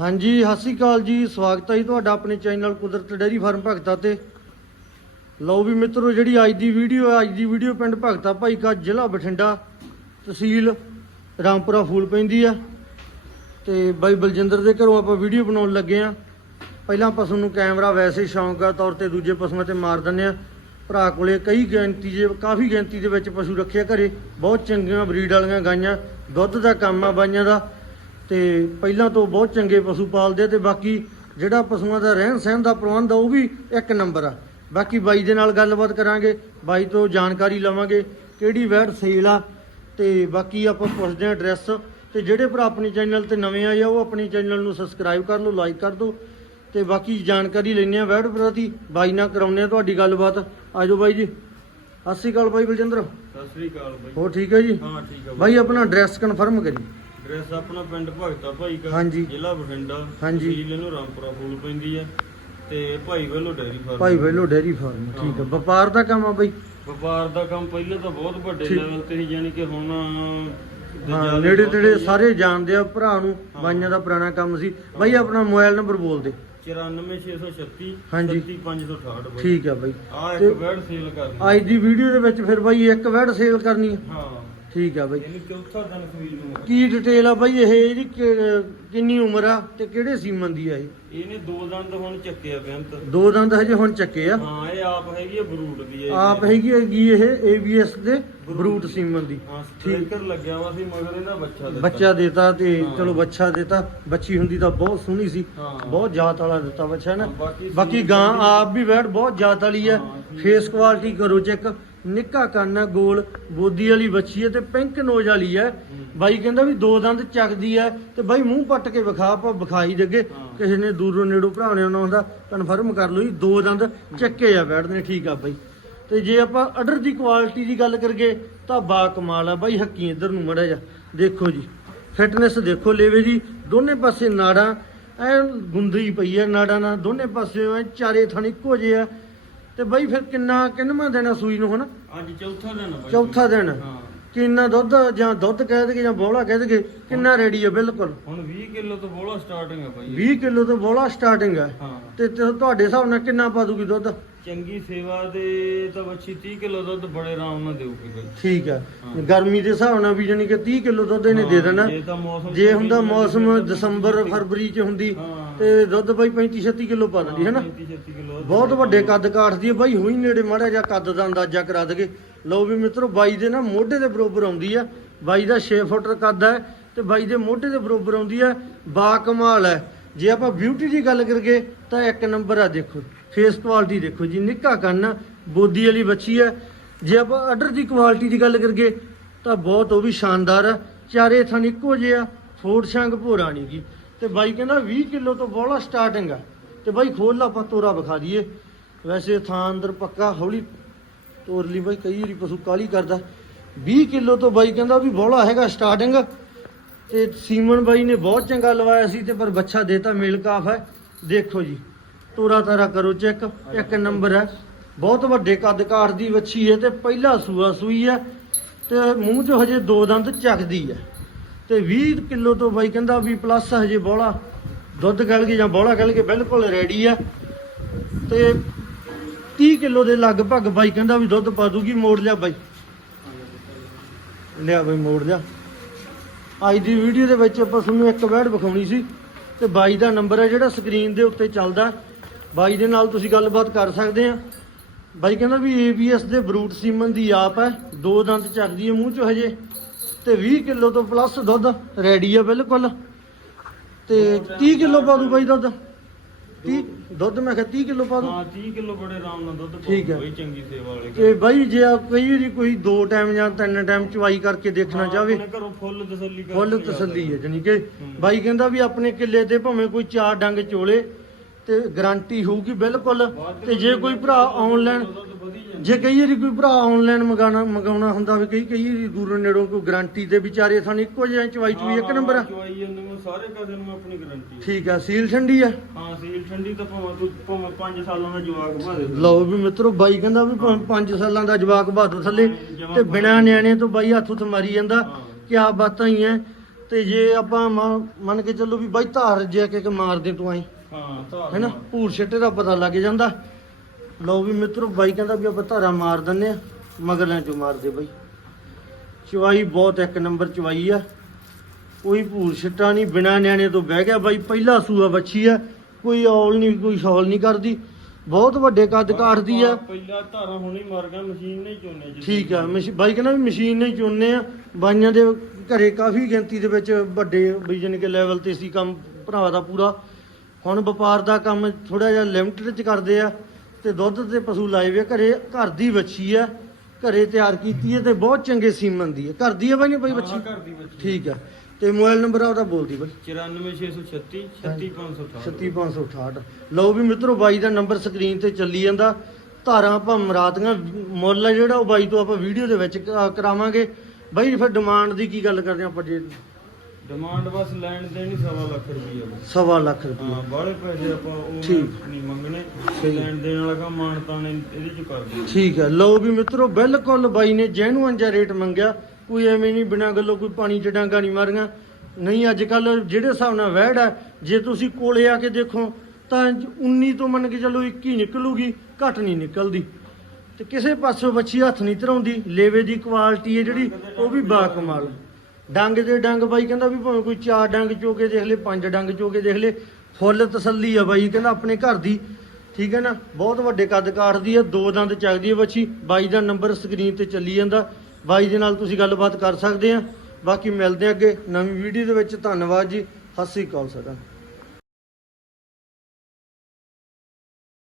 ਹਾਂਜੀ, ਸਤਿ ਸ਼੍ਰੀ ਅਕਾਲ ਜੀ। ਸਵਾਗਤ ਹੈ ਜੀ ਤੁਹਾਡਾ ਆਪਣੇ ਚੈਨਲ ਕੁਦਰਤ ਡੇਅਰੀ ਫਾਰਮ ਭਗਤਾ ਤੇ। ਲਓ ਵੀ ਮਿੱਤਰੋ, ਜਿਹੜੀ ਅੱਜ ਦੀ ਵੀਡੀਓ ਹੈ, ਅੱਜ ਦੀ ਵੀਡੀਓ ਪਿੰਡ ਭਗਤਾ ਭਾਈ ਕਾ ਜ਼ਿਲ੍ਹਾ ਬਠਿੰਡਾ ਤਹਿਸੀਲ ਰਾਮਪੁਰਾ ਫੂਲ ਪੈਂਦੀ ਆ। ਤੇ ਬਾਈ ਬਲਜਿੰਦਰ ਦੇ ਘਰੋਂ ਆਪਾਂ ਵੀਡੀਓ ਬਣਾਉਣ ਲੱਗੇ ਆ। ਪਹਿਲਾਂ ਪਸ਼ੂ ਨੂੰ ਕੈਮਰਾ ਵੈਸੇ ਸ਼ੌਂਕ ਆ ਤੌਰ ਤੇ ਦੂਜੇ ਪਸ਼ੂਆਂ ਤੇ ਮਾਰ ਦਿੰਦੇ ਆ। ਭਰਾ ਕੋਲੇ ਕਈ ਗਿਣਤੀ ਜੇ ਕਾਫੀ ਗਿਣਤੀ ਦੇ ਵਿੱਚ ਪਸ਼ੂ ਰੱਖਿਆ ਆ ਘਰੇ। ਬਹੁਤ ਚੰਗੀਆਂ ਬਰੀਡ ਵਾਲੀਆਂ ਗਾਈਆਂ, ਦੁੱਧ ਦਾ ਕੰਮ ਆ ਬਾਈਆਂ ਦਾ। ਤੇ ਪਹਿਲਾਂ ਤੋਂ ਬਹੁਤ ਚੰਗੇ ਪਸ਼ੂ ਪਾਲਦੇ ਆ ਤੇ ਬਾਕੀ ਜਿਹੜਾ ਪਸ਼ੂਆਂ ਦਾ ਰਹਿਣ ਸਹਿਣ ਦਾ ਪ੍ਰਬੰਧ ਆ ਉਹ ਵੀ ਇੱਕ ਨੰਬਰ ਆ। ਬਾਕੀ ਬਾਈ ਦੇ ਨਾਲ ਗੱਲਬਾਤ ਕਰਾਂਗੇ ਬਾਈ ਤੋਂ ਜਾਣਕਾਰੀ ਲਵਾਂਗੇ ਕਿਹੜੀ ਵੈੜ ਸੇਲ ਆ ਤੇ ਬਾਕੀ ਆਪਾਂ ਪੁੱਛਦੇ ਆ ਐਡਰੈਸ ਤੇ ਜਿਹੜੇ ਭਰਾ ਆਪਣੇ ਚੈਨਲ ਤੇ ਨਵੇਂ ਆਏ ਆ ਉਹ ਆਪਣੇ ਚੈਨਲ ਨੂੰ ਸਬਸਕ੍ਰਾਈਬ ਕਰ ਲਓ ਲਾਈਕ ਕਰ ਦਿਓ। ਤੇ ਬਾਕੀ ਜਾਣਕਾਰੀ ਲੈਣੇ ਆ ਵੈੜ ਪ੍ਰਤੀ ਬਾਈ ਨਾਲ ਕਰਾਉਂਦੇ ਆ ਤੁਹਾਡੀ ਗੱਲਬਾਤ। ਆਜੋ ਬਾਈ ਜੀ। ਸਤਿ ਸ਼੍ਰੀ ਅਕਾਲ ਬਾਈ ਬਲਜਿੰਦਰ। ਸਤਿ ਸ੍ਰੀ ਅਕਾਲ ਬਾਈ। ਹੋਰ ਠੀਕ ਹੈ ਜੀ? ਹਾਂ ਠੀਕ ਆ ਬਾਈ। ਬਾਈ ਆਪਣਾ ਐਡਰੈਸ ਕਨਫਰਮ ਕਰੀ ਐਡਰੈਸ ਆਪਣਾ ਪਿੰਡ ਭਗਤਾ ਭਾਈ ਕਾ ਹਾਂਜੀ। ਜ਼ਿਲ੍ਹਾ ਬਠਿੰਡਾ ਹਾਂਜੀ। ਤਹਿਸੀਲ ਇਹਨੂੰ ਰਾਮਪੁਰਾ ਫੂਲ ਪੈਂਦੀ ਹੈ ਤੇ ਭਾਈ ਵੱਲੋਂ ਡੈਰੀ ਫਾਰਮ ਭਾਈ ਵੈਲੋ ਡੇਰੀ ਫਾਰਮ ਠੀਕ ਹੈ ਵਪਾਰ ਦਾ ਕੰਮ ਆ ਬਾਈ ਵਪਾਰ ਦਾ ਕੰਮ ਪਹਿਲਾਂ ਤਾਂ ਬਹੁਤ ਵੱਡੇ ਠੀਕ। ਲੈਵਲ ਤੇ ਸੀ ਜਾਨੀ ਕਿ ਹੁਣ ਹਾਂ ਜ਼ਿਆਦਾ ਨੇੜੇ ਬਹੁਤ ਤੇੜੇ ਹੈ। ਸਾਰੇ ਜਾਣਦੇ ਆ ਭਰਾ ਨੂੰ ਹਾਂ। ਬਾਈਆਂ ਦਾ ਪੁਰਾਣਾ ਕੰਮ ਸੀ ਬਾਈ ਆਪਣਾ ਮੋਬਾਈਲ ਨੰਬਰ ਬੋਲ ਦੇ 94636 ਹਾਂਜੀ। 37568 ਬਾਈ ਠੀਕ ਆ ਬਾਈ ਆ ਤੇ ਇੱਕ ਬੈਡ ਸੇਲ ਕਰਨੀ ਅੱਜ ਦੀ ਵੀਡੀਓ ਦੇ ਵਿੱਚ ਫਿਰ ਬਾਈ ਇੱਕ ਵੈੜ ਸੇਲ ਕਰਨੀ ਆ ਹਾਂ ਠੀਕ ਆ ਬਾਈ। ਇਹਨੂੰ ਚੌਥਾ ਦਿਨ ਸਵੀਲ ਨੂੰ ਕੀ ਡਿਟੇਲ ਆ ਬਾਈ ਇਹ? ਇਹਦੀ ਕਿ- ਕਿੰਨੀ ਉਮਰ ਆ ਤੇ ਕਿਹੜੇ ਸੀਮਨ ਦੀ ਆ ਇਹ? ਇਹਨੇ ਦੋ ਦੰਦ ਹੁਣ ਚੱਕਿਆ ਬੇਅੰਤ। ਦੋ ਦੰਦ ਹਜੇ ਹੁਣ ਚੱਕੇ ਆ? ਹਾਂ ਇਹ ਆਪ ਹੈਗੀ ਹੈ ਬਰੂਟ ਦੀ ਹੈ ਆਪ ਹੈਗੀ ਹੈਗੀ ਇਹ? ABS ਦੇ ਬਰੂਟ ਸੀਮਨ ਦੀ। ਹਾਂ ਸਟ੍ਰੇਕਰ ਲੱਗਿਆ ਵਾ ਸੀ ਮਗਰ ਇਹਦਾ ਬੱਚਾ ਦਿੱਤਾ। ਬੱਚਾ ਦੇਤਾ ਤੇ ਹਾਂ। ਚਲੋ ਬੱਚਾ ਦੇਤਾ। ਬੱਚੀ ਹੁੰਦੀ ਤਾਂ ਬਹੁਤ ਸੋਹਣੀ ਸੀ। ਹਾਂ। ਬਹੁਤ ਜਾਤ ਵਾਲਾ ਦਿੱਤਾ ਬੱਚਾ ਨਾ? ਹਾਂ, ਬਾਕੀ ਗਾਂ ਆਪ ਵੀ ਵੈੜ ਬਹੁਤ ਜਾਤ ਵਾਲੀ ਹੈ ਹਾਂ, ਠੀਕ। ਫੇਸ ਕੁਆਲਿਟੀ ਕਰੋ ਚੈੱਕ। ਨਿੱਕਾ ਕੰਨ ਹੈ ਗੋਲ ਬੋਦੀ ਵਾਲੀ ਬੱਚੀ ਹੈ ਤੇ ਪਿੰਕ ਨੋਜ਼ ਵਾਲੀ ਹੈ ਬਾਈ ਕਹਿੰਦਾ ਵੀ ਦੋ ਦੰਦ ਚੱਕਦੀ ਹੈ ਤੇ ਬਾਈ ਮੂੰਹ ਪੱਟ ਕੇ ਵਿਖਾ ਆਪਾਂ ਵਿਖਾਈ ਦੇਗੇ। ਕਿਸੇ ਨੇ ਦੂਰੋਂ ਨੇੜੋਂ ਭਰਾਉਣੇ ਆਉਣਾ ਹੁੰਦਾ ਕਨਫਰਮ ਕਰ ਲਓ ਜੀ ਦੋ ਦੰਦ ਚੱਕੇ ਆ ਬੈਠਦੇ ਠੀਕ ਆ ਬਾਈ। ਤੇ ਜੇ ਆਪਾਂ ਅਡਰ ਦੀ ਕੁਆਲਿਟੀ ਦੀ ਗੱਲ ਕਰੀਏ ਤਾਂ ਬਾ ਕਮਾਲ ਆ ਬਾਈ ਹੱਕੀ ਇੱਧਰ ਨੂੰ ਮੜਾ ਜਾ ਦੇਖੋ ਜੀ ਫਿਟਨੈਸ ਦੇਖੋ ਲੇਵੇ ਦੀ ਦੋਨੇ ਪਾਸੇ ਨਾੜਾਂ ਐ ਗੁੰਦਰੀ ਪਈ ਹੈ ਨਾੜਾਂ ਨਾਲ ਦੋਨੇ ਪਾਸੇ ਐ ਚਾਰੇ ਥਣ ਇੱਕੋ ਜਿਹੇ ਆ। ਤੇ ਬਾਈ ਫਿਰ ਕਿੰਨਾ ਕਿੰਨਵਾਂ ਦਿਨ ਆ ਸੂਈ ਨੂੰ ਹੁਣ? ਅੱਜ ਚੌਥਾ ਦਿਨ ਆ ਬਾਈ। ਚੌਥਾ ਦਿਨ। ਹਾਂ। ਕਿੰਨਾ ਦੁੱਧ ਜਾਂ ਦੁੱਧ ਕਹਿ ਦਗੇ ਜਾਂ ਬੋਲਾ ਕਹਿ ਦਗੇ ਕਿੰਨਾ ਰੈਡੀ ਹੈ ਬਿਲਕੁਲ? ਹੁਣ 20 ਕਿਲੋ ਤੋਂ ਬੋਲਾ ਸਟਾਰਟਿੰਗ ਆ ਬਾਈ। 20 ਕਿਲੋ ਤੋਂ ਬੋਲਾ ਸਟਾਰਟਿੰਗ ਹਾਂ। ਤੇ ਤੇ ਤੁਹਾਡੇ ਹਿਸਾਬ ਨਾਲ ਕਿੰਨਾ ਪਾ ਦੂਗੀ ਦੁੱਧ? ਚੰਗੀ ਸੇਵਾ ਦੇ ਤਾਂ ਬੱਚੀ 30 ਕਿਲੋ ਦੁੱਧ ਬੜੇ ਆਰਾਮ ਨਾਲ ਦੇਊਗੀ ਬਾਈ। ਠੀਕ ਹੈ ਹਾਂ। ਗਰਮੀ ਦੇ ਹਿਸਾਬ ਨਾਲ ਵੀ ਜਾਨੀ ਕਿ 30 ਕਿਲੋ ਦੁੱਧ ਇਹਨੇ ਦੇ ਦੇਣਾ। ਜੇ ਤਾਂ ਮੌਸਮ ਜੇ ਹੁੰਦਾ ਮੌਸਮ ਦਸੰਬਰ ਫਰਵਰੀ ਚ ਹੁੰਦੀ। ਤੇ ਦੁੱਧ ਬਾਈ 35 36 ਕਿਲੋ ਪਾ ਦਿੰਦੀ ਹੈ ਨਾ 35 ਕਿਲੋ ਬਹੁਤ ਵੱਡੇ ਕੱਦ ਕਾਟਦੀ ਹੈ ਬਾਈ ਹੋਈ ਨੇੜੇ ਮਾੜਾ ਜਿਹਾ ਕੱਦ ਦਾ ਅੰਦਾਜ਼ਾ ਕਰਾ ਦਗੇ ਲਓ ਵੀ ਮਿੱਤਰੋ ਬਾਈ ਦੇ ਨਾ ਮੋਢੇ ਦੇ ਬਰੋਬਰ ਆਉਂਦੀ ਆ। ਬਾਈ ਦਾ 6 ਫੁੱਟ ਕੱਦ ਹੈ ਤੇ ਬਾਈ ਦੇ ਮੋਢੇ ਦੇ ਬਰੋਬਰ ਆਉਂਦੀ ਹੈ ਬਾ ਕਮਾਲ ਹੈ। ਜੇ ਆਪਾਂ ਬਿਊਟੀ ਦੀ ਗੱਲ ਕਰੀਏ ਤਾਂ ਇੱਕ ਨੰਬਰ ਆ ਦੇਖੋ। ਫੇਸ ਕੁਆਲਿਟੀ ਦੇਖੋ ਜੀ, ਨਿੱਕਾ ਕੰਨ, ਬੋਦੀ ਵਾਲੀ ਬੱਚੀ ਹੈ। ਜੇ ਆਪਾਂ ਅਡਰ ਦੀ ਕੁਆਲਿਟੀ ਦੀ ਗੱਲ ਕਰੀਏ, ਤਾਂ ਬਹੁਤ ਉਹ ਵੀ ਸ਼ਾਨਦਾਰ ਹੈ। ਚਾਰੇ ਥਣ ਇੱਕੋ ਜਿਹੇ ਆ ਫੋੜ ਸ਼ੰਗ ਭੋਰਾ ਨਹੀਂ ਜੀ। ਤੇ ਬਾਈ ਕਹਿੰਦਾ 20 ਕਿਲੋ ਤੋਂ ਬੋਲਾ ਸਟਾਰਟਿੰਗ ਆ। ਤੇ ਬਾਈ ਖੋਲ ਲਾ ਆਪਾਂ ਤੋਰਾ ਵਿਖਾ ਦਈਏ। ਵੈਸੇ ਥਾਂ ਅੰਦਰ ਪੱਕਾ ਹੌਲੀ ਤੋਰ ਲਈ ਬਾਈ, ਕਈ ਵਾਰੀ ਪਸ਼ੂ ਕਾਲੀ ਕਰਦਾ। 20 ਕਿਲੋ ਤੋਂ ਬਾਈ ਕਹਿੰਦਾ ਵੀ ਬੋਲਾ ਹੈਗਾ ਸਟਾਰਟਿੰਗ ਤੇ ਸੀਮਨ ਬਾਈ ਨੇ ਬਹੁਤ ਚੰਗਾ ਲਵਾਇਆ ਸੀ, ਤੇ ਪਰ ਬੱਚਾ ਦੇਤਾ ਮੇਲ ਕਾਫ ਹੈ। ਦੇਖੋ ਜੀ। ਤੋਰਾ ਤਾਰਾ ਕਰੋ, ਚੈੱਕ, ਇੱਕ ਨੰਬਰ ਹੈ। ਬਹੁਤ ਵੱਡੇ ਕੱਦ ਕਾਠ ਦੀ ਵੱਛੀ ਹੈ ਤੇ ਪਹਿਲਾ ਸੂਆ ਸੂਈ ਹੈ ਤੇ ਮੂੰਹ 'ਚ ਹਜੇ ਦੋ ਦੰਦ ਚੱਕਦੀ ਹੈ। ਤੇ 20 ਕਿਲੋ ਤੋਂ ਬਾਈ ਕਹਿੰਦਾ ਵੀ ਪਲੱਸ ਹਜੇ ਬੋਲਾ ਦੁੱਧ ਗਲ ਕੇ ਜਾਂ ਬੋਲਾ ਗਲ ਕੇ ਬਿਲਕੁਲ ਰੈਡੀ ਆ ਤੇ 30 ਕਿਲੋ ਦੇ ਲਗਭਗ ਬਾਈ ਕਹਿੰਦਾ ਵੀ ਦੁੱਧ ਪਾ ਦੂਗੀ, ਮੋੜ ਲਿਆ ਬਾਈ। ਲਿਆ ਬਾਈ, ਮੋੜ ਲਿਆ। ਅੱਜ ਦੀ ਵੀਡੀਓ ਦੇ ਵਿੱਚ ਆਪਾਂ ਤੁਹਾਨੂੰ ਇੱਕ ਵੈਡ ਵਿਖਾਉਣੀ ਸੀ ਤੇ ਬਾਈ ਦਾ ਨੰਬਰ ਹੈ ਜਿਹੜਾ ਸਕਰੀਨ ਦੇ ਉੱਤੇ ਚੱਲਦਾ। ਬਾਈ ਦੇ ਨਾਲ ਤੁਸੀਂ ਗੱਲਬਾਤ ਕਰ ਸਕਦੇ ਆ ਬਾਈ ਕਹਿੰਦਾ ਵੀ ABS ਦੇ ਬਰੂਟ ਸੀਮਨ ਦੀ ਆਪ ਹੈ ਦੋ ਦੰਦ ਚੱਕਦੀ ਹੈ ਮੂੰਹ 'ਚ ਹਜੇ ਤੇ 20 ਕਿਲੋ ਤੋਂ ਪਲੱਸ ਦੁੱਧ ਰੈਡੀ ਆ ਬਿਲਕੁਲ ਤੇ 30 ਕਿਲੋ ਪਾ ਦੂ ਬਾਈ ਦੁੱਧ 30 ਦੁੱਧ ਮੈਂ ਕਿਹਾ 30 ਕਿਲੋ ਪਾ ਦੂ ਹਾਂ 30 ਕਿਲੋ ਬੜੇ ਆਰਾਮ ਨਾਲ ਦੁੱਧ ਠੀਕ ਹੈ। ਬਈ ਚੰਗੀ ਸੇਵਾ ਵਾਲੇ ਤੇ ਬਾਈ ਜੇ ਆ ਕਈ ਵਾਰੀ ਕੋਈ ਦੋ ਟਾਈਮ ਜਾਂ ਤਿੰਨ ਟਾਈਮ ਚਵਾਈ ਕਰਕੇ ਦੇਖਣਾ ਚਾਹਵੇ ਆਪਣੇ ਘਰੋਂ ਫੁੱਲ ਤਸੱਲੀ ਫੁੱਲ ਹੈ। ਜਾਨੀ ਕਿ। ਬਾਈ ਕਹਿੰਦਾ ਵੀ ਆਪਣੇ ਕਿੱਲੇ ਤੇ ਭਾਵੇਂ ਕੋਈ ਚਾਰ ਡੰਗ ਚੋਲੇ ਤੇ ਗਾਰੰਟੀ ਹੋਊਗੀ ਬਿਲਕੁਲ ਤੇ ਜੇ ਕੋਈ ਭਰਾ ਆਨਲਾਈਨ। ਜੇ ਕਈ ਵਾਰੀ ਕੋਈ ਭਰਾ ਆਨਲਾਈਨ ਮੰਗਾਣਾ ਮੰਗਾਉਣਾ ਹੁੰਦਾ ਵੀ ਕਈ ਕਈ ਵਾਰੀ ਦੂਰੋਂ ਨੇੜੋਂ ਕੋਈ ਗਾਰੰਟੀ ਤੇ ਵਿਚਾਰੇ ਸਾਨੂੰ ਇੱਕੋ ਜਿਹਾ ਚਵਾਈ ਚੂਈ ਇੱਕ ਨੰਬਰ ਆ। ਚਵਾਈ ਨੂੰ ਸਾਰੇ ਕਦੇ ਨੂੰ ਆਪਣੀ ਗਾਰੰਟੀ ਠੀਕ ਆ ਸੀਲ ਠੰਡੀ ਆ? ਹਾਂ ਸੀਲ ਠੰਡੀ ਤਾਂ ਭਾਵੇਂ ਤੂੰ ਭਾਵੇਂ 5 ਸਾਲਾਂ ਦਾ ਜਵਾਕ ਭਾਦੇ ਲਓ ਵੀ ਮਿੱਤਰੋ ਬਾਈ ਕਹਿੰਦਾ ਵੀ 5 ਸਾਲਾਂ ਦਾ ਜਵਾਕ ਬਹਾਦਰ ਥੱਲੇ ਤੇ ਬਿਨਾ ਨਿਆਣੇ ਤੋਂ ਬਾਈ ਹੱਥ ਉੱਤ ਮਾਰੀ ਜਾਂਦਾ। ਕਿਆ ਬਾਤਾਂ ਹੀ ਐ। ਤੇ ਜੇ ਆਪਾਂ ਮੰਨ ਕੇ ਚੱਲੋ ਵੀ ਬਾਈ ਧਾਰ ਜੇ ਕਿ ਮਾਰਦੇ ਤੂੰ ਆਈ ਹਾਂ ਧਾਰ ਹੈਨਾ। ਭੂਰ ਛਿੱਟੇ ਦਾ ਪਤਾ ਲੱਗ ਜਾਂਦਾ। ਲਓ ਵੀ ਮਿੱਤਰੋ ਬਾਈ ਕਹਿੰਦਾ ਵੀ ਆਪਾਂ ਧਾਰਾ ਮਾਰ ਦਿੰਨੇ ਆ ਮਗਰਲਾਂ ਚੋਂ ਮਾਰਦੇ ਬਾਈ। ਚਵਾਈ ਬਹੁਤ ਇੱਕ ਨੰਬਰ ਚਵਾਈ ਆ। ਕੋਈ ਭੂਰ ਛਿੱਟਾ ਨਹੀਂ ਬਿਨਾ ਨਿਆਣੇ ਤੋਂ ਬਹਿ ਗਿਆ ਬਾਈ। ਪਹਿਲਾ ਸੂਆ ਬੱਚੀ ਆ। ਕੋਈ ਔਲ ਨਹੀਂ ਕੋਈ ਸ਼ੌਲ ਨਹੀਂ ਕਰਦੀ। ਬਹੁਤ ਵੱਡੇ ਕੱਦ ਕਾਟਦੀ ਆ। ਪਹਿਲਾ ਧਾਰਾ ਹੁਣੀ ਮਾਰ ਗਿਆ ਮਸ਼ੀਨ ਨਹੀਂ ਚੋਨੇ ਜੀ ਠੀਕ ਆ ਬਾਈ ਕਹਿੰਦਾ ਵੀ ਮਸ਼ੀਨ ਨਹੀਂ ਚੁਣਨੇ ਆ। ਬਾਈਆਂ ਦੇ ਘਰੇ ਕਾਫੀ ਗਿਣਤੀ ਦੇ ਵਿੱਚ ਵੱਡੇ ਵੀ ਜਾਣੀ ਕਿ ਲੈਵਲ ਤੇ ਸੀ ਕੰਮ ਭਰਾਵਾ ਦਾ ਪੂਰਾ। ਹੁਣ ਵਪਾਰ ਦਾ ਕੰਮ ਥੋੜਾ ਜਿਹਾ ਲਿਮਟਿਡ ਚ ਕਰਦੇ ਆ ਤੇ ਦੁੱਧ ਤੇ ਪਸ਼ੂ ਲਾਏ ਵੇ ਘਰੇ ਘਰ ਦੀ ਬੱਚੀ ਆ ਘਰੇ ਤਿਆਰ ਕੀਤੀ ਹੈ ਤੇ ਬਹੁਤ ਚੰਗੇ ਸੀਮਨ ਦੀ ਹੈ ਘਰ ਦੀ ਆ ਬਾਈ ਬਾਈ ਹਾਂ, ਬੱਚੀ ਘਰ ਦੀ ਬੱਚੀ ਠੀਕ ਆ। ਤੇ ਮੋਬਾਈਲ ਨੰਬਰ ਆ ਉਹਦਾ ਬੋਲਦੀ ਬਾਈ। 94636 36568 36568 ਲਓ ਵੀ ਮਿੱਤਰੋ ਬਾਈ ਦਾ ਨੰਬਰ ਸਕਰੀਨ ਤੇ ਚੱਲੀ ਜਾਂਦਾ। ਧਾਰਾਂ ਆਪਾਂ ਮਰਾਤੀਆਂ ਮੁੱਲ ਜਿਹੜਾ ਉਹ ਬਾਈ ਤੋਂ ਆਪਾਂ ਵੀਡੀਓ ਦੇ ਵਿੱਚ ਕਰਾਵਾਂਗੇ। ਬਾਈ ਫਿਰ ਡਿਮਾਂਡ ਦੀ ਕੀ ਗੱਲ ਕਰਦੇ ਆਪਾਂ ਜੇ ਡਿਮਾਂਡ ਬਸ ਲੈਣ ਦੇ ਨਹੀਂ ਸਵਾ ਲੱਖ ਰੁਪਈਆ ਬਸ। ਸਵਾ ਲੱਖ ਹਾਂ ਰੁਪਏ ਬਾਹਲੇ ਪੈਸੇ ਆਪਾਂ ਉਹ ਠੀਕ। ਨਹੀਂ ਮੰਗਣੇ। ਲੈਣ ਦੇਣ ਵਾਲਾ ਕੰਮ ਮਾਨਤਾ ਨੇ ਇਹਦੇ ਚ ਕਰ ਦੇ ਠੀਕ ਹੈ। ਲਓ ਵੀ ਮਿੱਤਰੋ ਬਿਲਕੁਲ ਬਾਈ ਨੇ ਜੈਨੂਅਨ ਜਿਹਾ ਰੇਟ ਮੰਗਿਆ। ਕੋਈ ਐਵੇਂ ਨਹੀਂ ਬਿਨਾਂ ਗੱਲੋਂ ਕੋਈ ਪਾਣੀ ਚ ਡਾਂਗਾ ਨਹੀਂ ਮਾਰੀਆਂ। ਨਹੀਂ ਅੱਜ ਕੱਲ ਜਿਹੜੇ ਹਿਸਾਬ ਨਾਲ ਵਹਿੜ ਹੈ ਜੇ ਤੁਸੀਂ ਕੋਲੇ ਆ ਕੇ ਦੇਖੋ ਤਾਂ 19 ਤੋਂ ਮੰਨ ਕੇ ਚੱਲੋ 21 ਨਿਕਲੂਗੀ ਘੱਟ ਨਹੀਂ ਨਿਕਲਦੀ। ਤੇ ਕਿਸੇ ਪਾਸੋਂ ਬੱਚੀ ਹੱਥ ਨਹੀਂ ਧਰਾਉਂਦੀ। ਲੇਵੇ ਦੀ ਕੁਆਲਿਟੀ ਹੈ ਜਿਹੜੀ ਉਹ ਵੀ ਬਾ ਕਮਾਲ ਡੰਗ ਦੇ ਡੰਗ ਬਾਈ ਕਹਿੰਦਾ ਵੀ ਭਾਵੇਂ ਕੋਈ ਚਾਰ ਡੰਗ ਚੋ ਕੇ ਦੇਖ ਲੇ, ਪੰਜ ਡੰਗ ਚੋ ਕੇ ਦੇਖ ਲੇ, ਫੁੱਲ ਤਸੱਲੀ ਆ ਬਾਈ ਕਹਿੰਦਾ ਆਪਣੇ ਘਰ ਦੀ, ਠੀਕ ਹੈ ਨਾ? ਬਹੁਤ ਵੱਡੇ ਕੱਦ ਕਾਟਦੀ ਆ, ਦੋ ਦੰਦ ਚੱਕਦੀ ਆ ਬੱਚੀ, ਬਾਈ ਦਾ ਨੰਬਰ ਸਕਰੀਨ ਤੇ ਚੱਲੀ ਜਾਂਦਾ, ਬਾਈ ਦੇ ਨਾਲ ਤੁਸੀਂ ਗੱਲਬਾਤ ਕਰ ਸਕਦੇ ਆ, ਬਾਕੀ ਮਿਲਦੇ ਆ ਅੱਗੇ ਨਵੀਂ ਵੀਡੀਓ ਦੇ ਵਿੱਚ, ਧੰਨਵਾਦ ਜੀ, ਸਤਿ ਸ੍ਰੀ ਅਕਾਲ ਸਾਡਾ